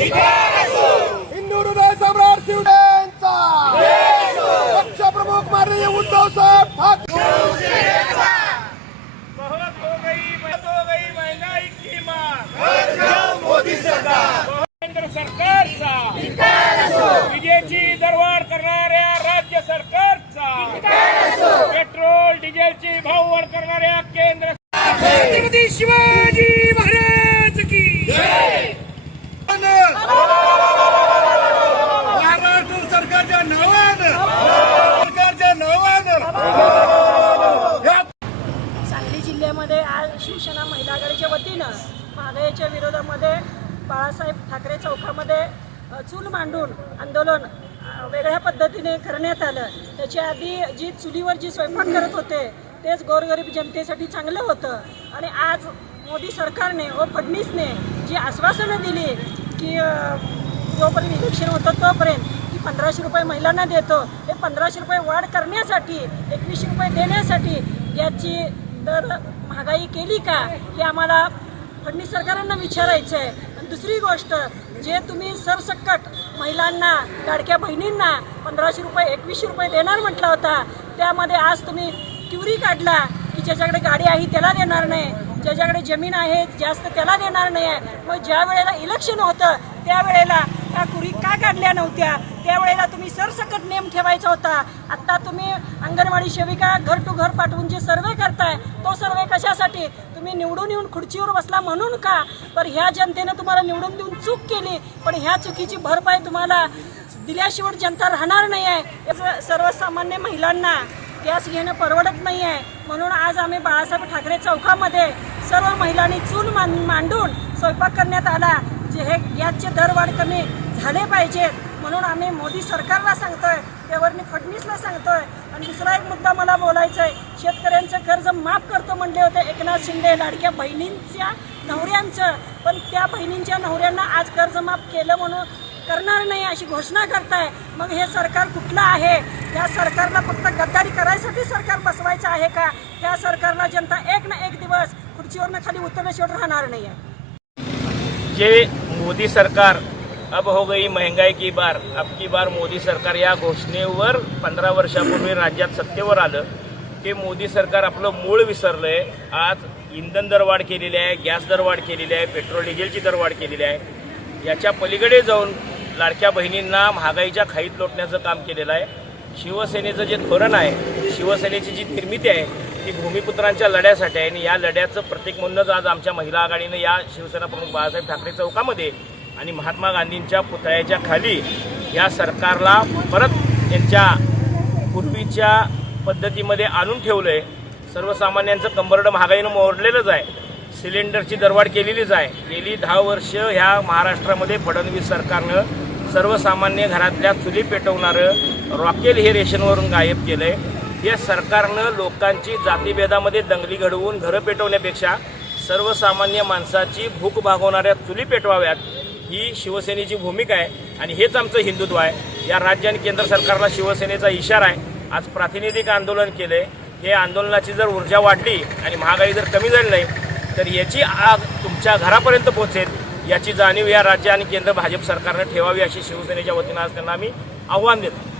हिंदू हृदय सम्राट शिवसेनेचा प्रमुख माननीय उद्धव साहेब ठाकरे हो हो मोदी सरकार केंद्र सरकारचा विजेची दरवाढ करणाऱ्या राज्य सरकारचा पेट्रोल डिझेलची भाववाढ करणाऱ्या केंद्र वतीनं महागाईच्या विरोधामध्ये बाळासाहेब ठाकरे चौकामध्ये चूल मांडून आंदोलन वेगळ्या पद्धतीने करण्यात आलं त्याच्या आधी जी चुलीवर जी स्वयंपाक करत होते तेच गोरगरीब जनतेसाठी चांगलं होतं आणि आज मोदी सरकारने व फडणवीसने जी आश्वासनं दिली की जोपर्यंत इलेक्शन होतं तोपर्यंत की पंधराशे रुपये महिलांना देतो हे पंधराशे रुपये वाढ करण्यासाठी एकवीसशे रुपये देण्यासाठी याची दर महागाई केली का हे आम्हाला फडणवीस सरकारांना विचारायचं आहे आणि दुसरी गोष्ट जे तुम्ही सरसकट महिलांना लाडक्या बहिणींना पंधराशे रुपये एकवीसशे रुपये देणार म्हटला होता त्यामध्ये आज तुम्ही क्युरी काढला की ज्याच्याकडे गाडी आहे त्याला देणार नाही ज्याच्याकडे जमीन आहे जास्त त्याला देणार नाही आहे मग ज्या वेळेला इलेक्शन होतं त्यावेळेला घटनाखोरी का काढल्या नव्हत्या त्यावेळेला तुम्ही सरसकट नेम ठेवायचा होता आत्ता तुम्ही अंगणवाडी सेविका घर टू घर पाठवून जे सर्वे करताय तो सर्वे कशासाठी तुम्ही निवडून येऊन खुर्चीवर बसला म्हणून का तर ह्या जनतेनं तुम्हाला निवडून देऊन चूक केली पण ह्या चुकीची भरपाई तुम्हाला दिल्याशिवाय जनता राहणार नाही आहे सर्वसामान्य महिलांना गॅस घेणं परवडत नाही आहे म्हणून आज आम्ही बाळासाहेब ठाकरे चौकामध्ये सर्व महिलांनी चूल मांडून स्वयंपाक करण्यात आला जे हे गॅसचे दरवाढ कमी झाले पाहिजेत म्हणून आम्ही मोदी सरकारला सांगतोय त्यावर मी फडणवीसला सांगतोय आणि दुसरा एक मुद्दा मला बोलायचा आहे शेतकऱ्यांचं कर्ज माफ करतो म्हणले होते एकनाथ शिंदे लाडक्या बहिणींच्या नवऱ्यांचं पण त्या बहिणींच्या नवऱ्यांना आज कर्ज माफ केलं म्हणून करणार नाही अशी घोषणा करताय मग हे सरकार कुठलं आहे या सरकारला फक्त गद्दारी करायसाठी सरकार बसवायचं आहे का त्या सरकारला जनता एक ना एक दिवस खुर्चीवरनं खाली उतरल्याशिवाय राहणार नाही आहे जे मोदी सरकार अब हो गई महंगाई की बार अब की बार मोदी सरकार या घोषणेवर पंधरा वर्षापूर्वी राज्यात सत्तेवर आलं ते मोदी सरकार आपलं मूळ विसरलं आहे आज इंधन दरवाढ केलेली आहे गॅस दरवाढ केलेली आहे पेट्रोल डिझेलची दरवाढ केलेली आहे याच्या पलीकडे जाऊन लाडक्या बहिणींना महागाईच्या खाईत लोटण्याचं काम केलेलं आहे शिवसेनेचं जे धोरण आहे शिवसेनेची जी निर्मिती आहे की भूमिपुत्रांच्या लढ्यासाठी आहे आणि या लढ्याचं प्रत्येक म्हणूनच आज आमच्या महिला आघाडीनं या शिवसेना प्रमुख बाळासाहेब ठाकरे चौकामध्ये आणि महात्मा गांधींच्या पुतळ्याच्या खाली या सरकारला परत त्यांच्या पूर्वीच्या पद्धतीमध्ये आणून ठेवलं आहे सर्वसामान्यांचं कंबरडं महागाईनं मोडलेलंच आहे सिलेंडरची दरवाढ केलेलीच आहे गेली दहा वर्ष ह्या महाराष्ट्रामध्ये फडणवीस सरकारनं सर्वसामान्य घरातल्या चुली पेटवणारं रॉकेल हे रेशनवरून गायब केलं आहे या सरकारनं लोकांची जातीभेदामध्ये दंगली घडवून घरं पेटवण्यापेक्षा सर्वसामान्य माणसाची भूक भागवणाऱ्या चुली पेटवाव्यात ही शिवसेनेची भूमिका आहे आणि हेच आमचं हिंदुत्व आहे या राज्य आणि केंद्र सरकारला शिवसेनेचा इशारा आहे आज प्रातिनिधिक आंदोलन केले हे आंदोलनाची जर ऊर्जा वाढली आणि महागाई जर कमी झाली नाही तर याची आग तुमच्या घरापर्यंत पोहोचेल याची जाणीव या राज्य आणि केंद्र भाजप सरकारनं ठेवावी अशी शिवसेनेच्या वतीनं आज त्यांना आम्ही आव्हान देतो